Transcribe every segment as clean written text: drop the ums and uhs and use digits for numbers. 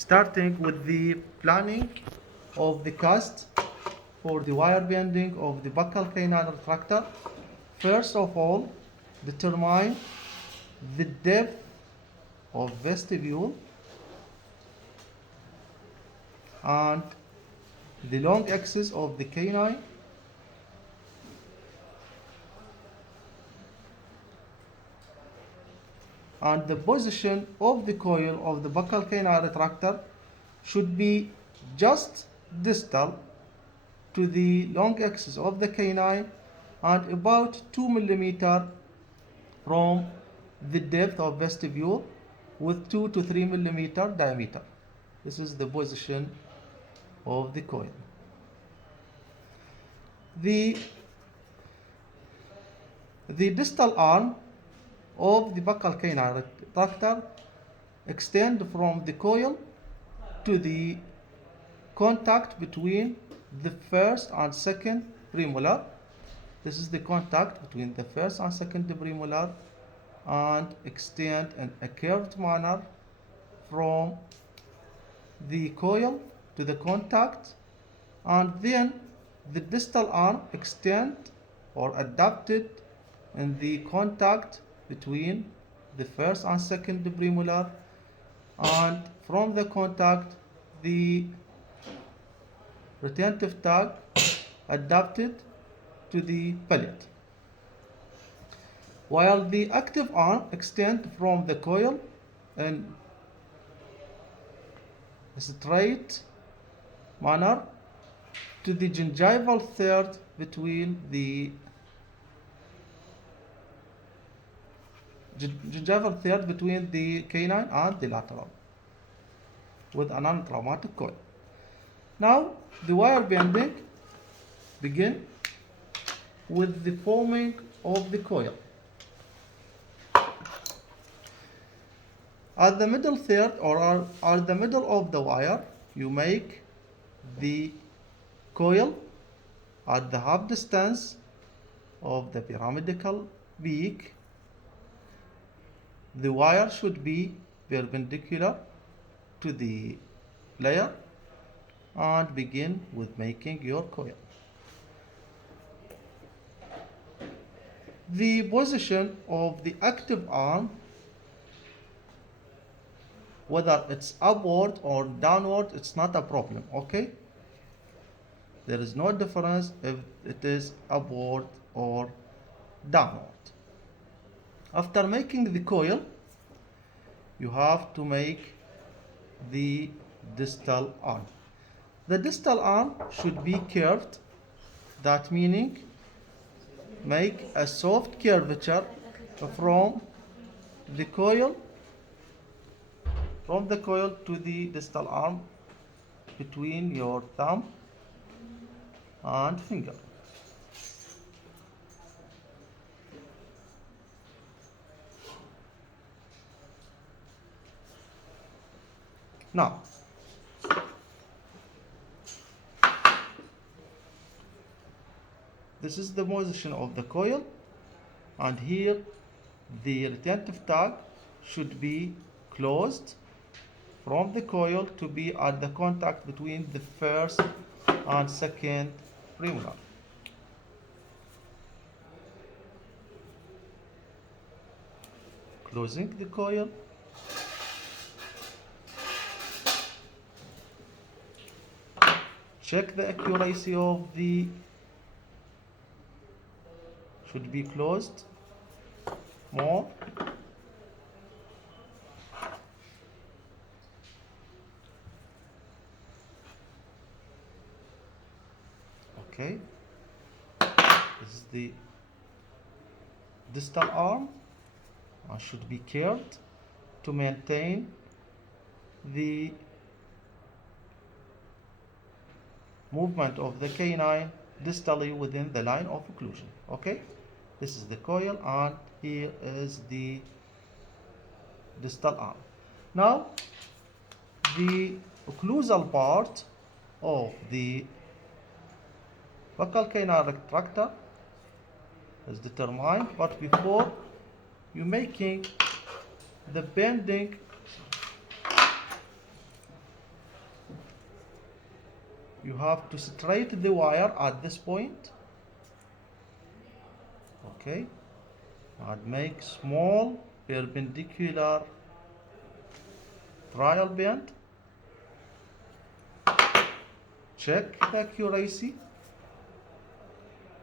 starting with the planning of the cast for the wire bending of the buccal canine retractor. First of all, determine the depth of vestibule and the long axis of the canine, and the position of the coil of the buccal canine retractor should be just distal to the long axis of the canine and about 2 mm from the depth of vestibule with 2 to 3 mm diameter. This is the position of the coil. The distal arm of the buccal canine retractor extend from the coil to the contact between the first and second premolar. This is the contact between the first and second premolar, and extend in a curved manner from the coil to the contact, and then the distal arm extend or adapted in the contact between the first and second premolar, and from the contact the retentive tag adapted to the pallet, while the active arm extends from the coil in a straight manner to the gingival third between the canine and the lateral with a non-traumatic coil. Now the wire bending begin with the forming of the coil. At the middle third or at the middle of the wire, you make the coil at the half distance of the pyramidal peak. The wire should be perpendicular to the layer, and begin with making your coil. The position of the active arm, whether it's upward or downward, it's not a problem, okay? There is no difference if it is upward or downward. After making the coil, you have to make the distal arm. The distal arm should be curved, that meaning make a soft curvature from the coil to the distal arm between your thumb and finger. Now this is the position of the coil, and here the retentive tag should be closed from the coil to be at the contact between the first and second premolar. Closing the coil. Check the accuracy of the should be closed more. Okay, this is the distal arm and should be curved to maintain the movement of the canine distally within the line of occlusion. Okay, this is the coil and here is the distal arm. Now the occlusal part of the buccal canine retractor is determined, but before you making the bending you have to straighten the wire at this point. Okay, and make small perpendicular trial bend. Check the accuracy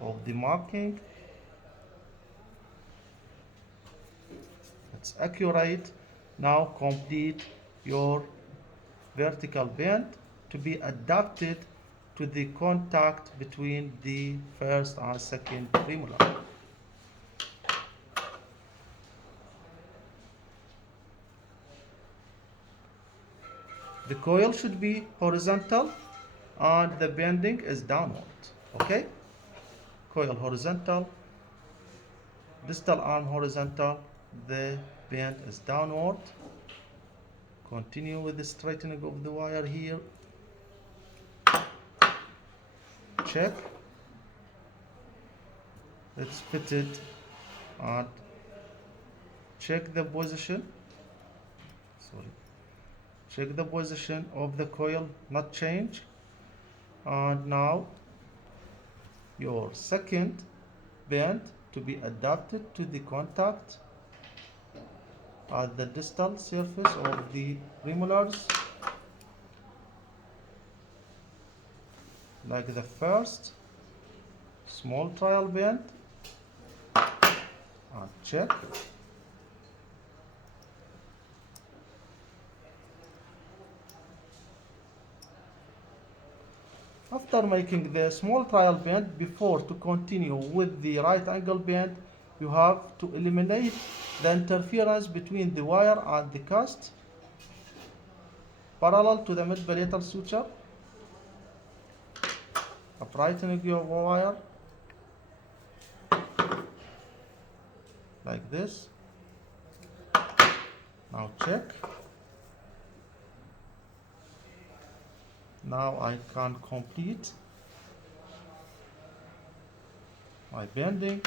of the marking. It's accurate. Now complete your vertical bend to be adapted to the contact between the first and second premolar. The coil should be horizontal and the bending is downward. Okay? Coil horizontal, distal arm horizontal, the bend is downward. Continue with the straightening of the wire here. Check. It's fitted and check the position. Check the position of the coil not change. And now your second bend to be adapted to the contact at the distal surface of the premolars, like the first small trial bend, and check. After making the small trial bend, before to continue with the right angle bend, you have to eliminate the interference between the wire and the cast parallel to the mid-palatal suture. Uprightening your wire like this. Now check. Now I can complete my bending.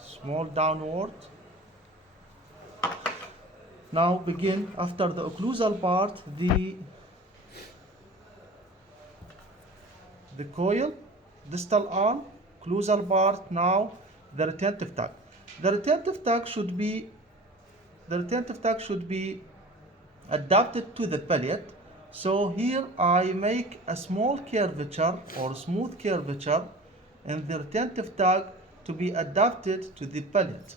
Small downward. Now begin after the occlusal part, the coil, distal arm, occlusal part, now the retentive tag. The retentive tag should be adapted to the pallet. So here I make a small curvature or smooth curvature in the retentive tag to be adapted to the pallet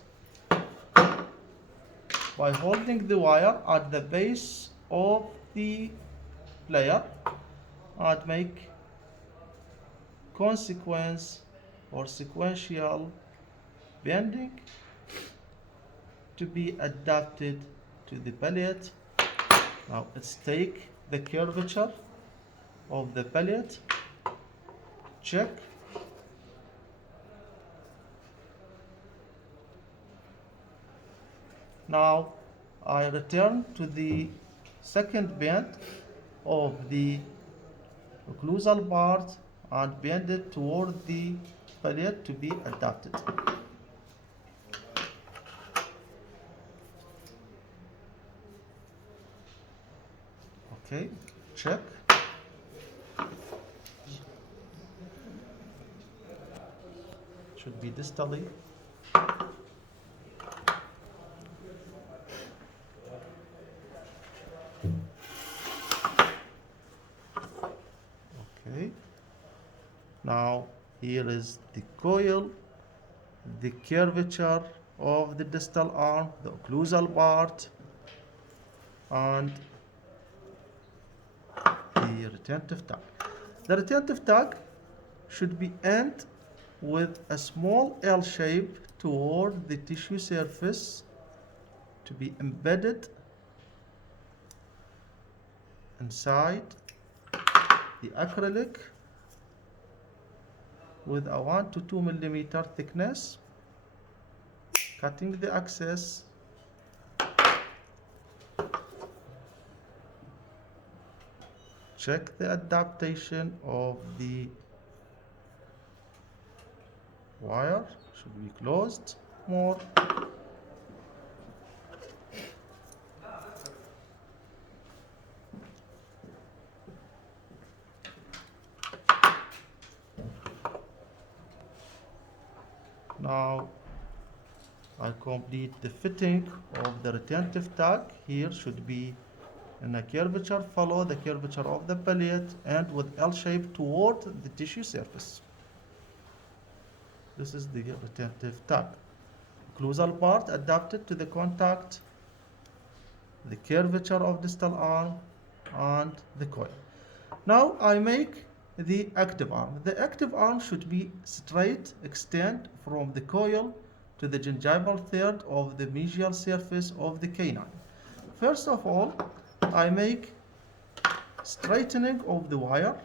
by holding the wire at the base of the player and make consequence or sequential bending to be adapted to the pallet. Now let's take the curvature of the pallet, check. Now I return to the second bend of the occlusal part and bend it toward the pallet to be adapted. Okay, check. Should be distally. Okay. Now here is the coil, the curvature of the distal arm, the occlusal part, and the retentive tag. The retentive tag should be end with a small L shape toward the tissue surface to be embedded inside the acrylic with a 1 to 2 millimeter thickness, cutting the excess. Check the adaptation of the wire, should be closed more. complete the fitting of the retentive tag. Here should be in a curvature, follow the curvature of the palate and with L shape toward the tissue surface. This is the retentive tag. Occlusal part adapted to the contact, the curvature of distal arm and the coil. Now I make the active arm. The active arm should be straight, extend from the coil to the gingival third of the mesial surface of the canine. First of all, I make straightening of the wire.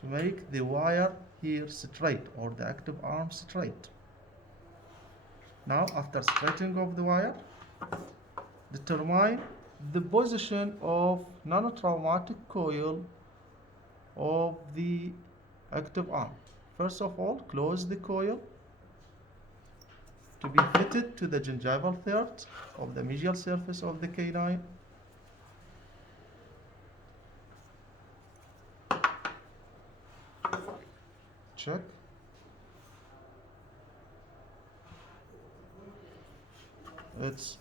To make the wire here straight or the active arm straight. Now after straightening of the wire, determine the position of non-traumatic coil of the active arm. First of all, close the coil to be fitted to the gingival third of the mesial surface of the canine. Check. It's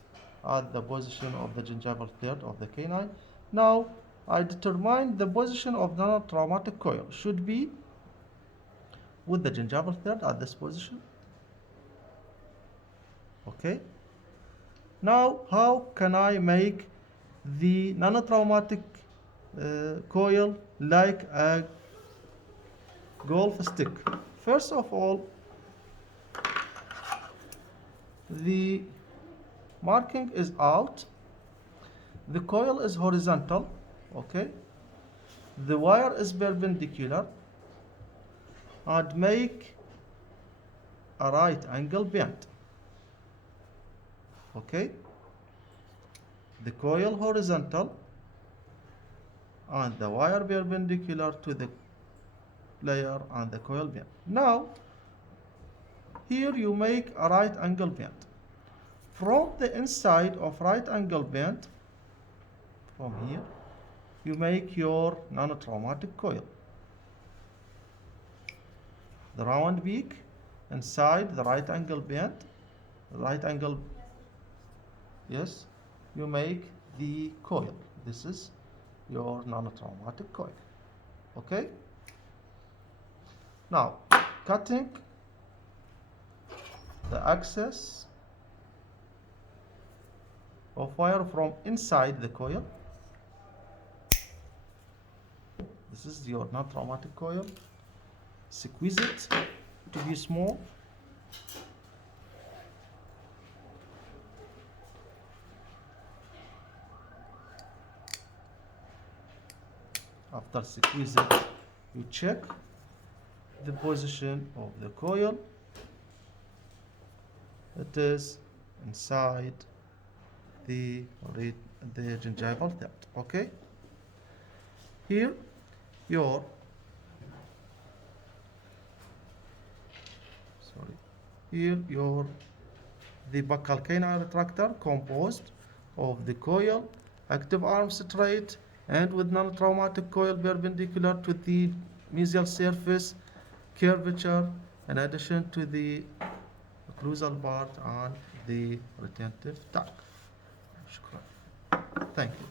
at the position of the gingival third of the canine. Now I determine the position of the non-traumatic coil should be with the gingival third at this position. Okay. Now how can I make the non-traumatic coil like a golf stick? First of all, the marking is out, the coil is horizontal, okay, the wire is perpendicular, and make a right angle bend. Okay, the coil horizontal and the wire perpendicular to the layer and the coil bend. Now here you make a right angle bend. From the inside of right angle bend, from here, you make your non-traumatic coil. The round beak inside the right angle bend, yes, you make the coil. This is your non-traumatic coil. Okay? Now, cutting the access of wire from inside the coil. This is your non-traumatic coil. Squeeze it to be small. After squeeze it, you check the position of the coil. It is inside the gingival third. Okay, here the buccal canine retractor composed of the coil, active arm straight and with non-traumatic coil perpendicular to the mesial surface, curvature in addition to the occlusal part and the retentive tag. Thank you.